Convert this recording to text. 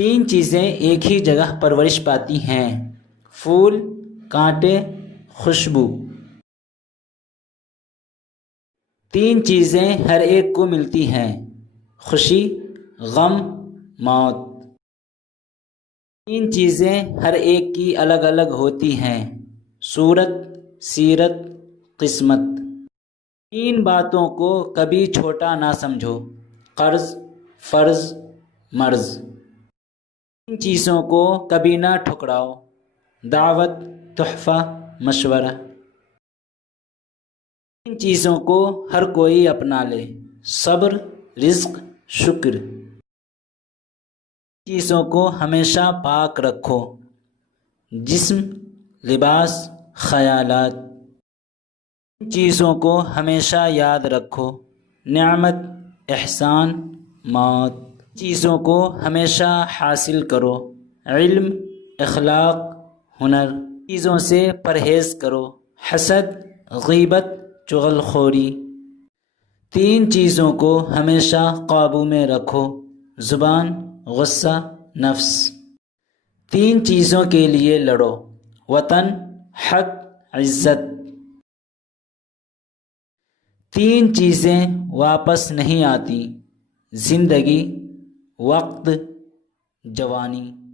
تین چیزیں ایک ہی جگہ پرورش پاتی ہیں: پھول، کانٹے، خوشبو۔ تین چیزیں ہر ایک کو ملتی ہیں: خوشی، غم، موت۔ تین چیزیں ہر ایک کی الگ الگ ہوتی ہیں: صورت، سیرت، قسمت۔ تین باتوں کو کبھی چھوٹا نہ سمجھو: قرض، فرض، مرض۔ تین چیزوں کو کبھی نہ ٹھکراؤ: دعوت، تحفہ، مشورہ۔ تین چیزوں کو ہر کوئی اپنا لے: صبر، رزق، شکر۔ تین چیزوں کو ہمیشہ پاک رکھو: جسم، لباس، خیالات۔ تین چیزوں کو ہمیشہ یاد رکھو: نعمت، احسان، موت۔ تین چیزوں کو ہمیشہ حاصل کرو: علم، اخلاق، ہنر۔ تین چیزوں سے پرہیز کرو: حسد، غیبت، چغل خوری۔ تین چیزوں کو ہمیشہ قابو میں رکھو: زبان، غصہ، نفس۔ تین چیزوں کے لیے لڑو: وطن، حق، عزت۔ تین چیزیں واپس نہیں آتیں: زندگی، وقت، جوانی۔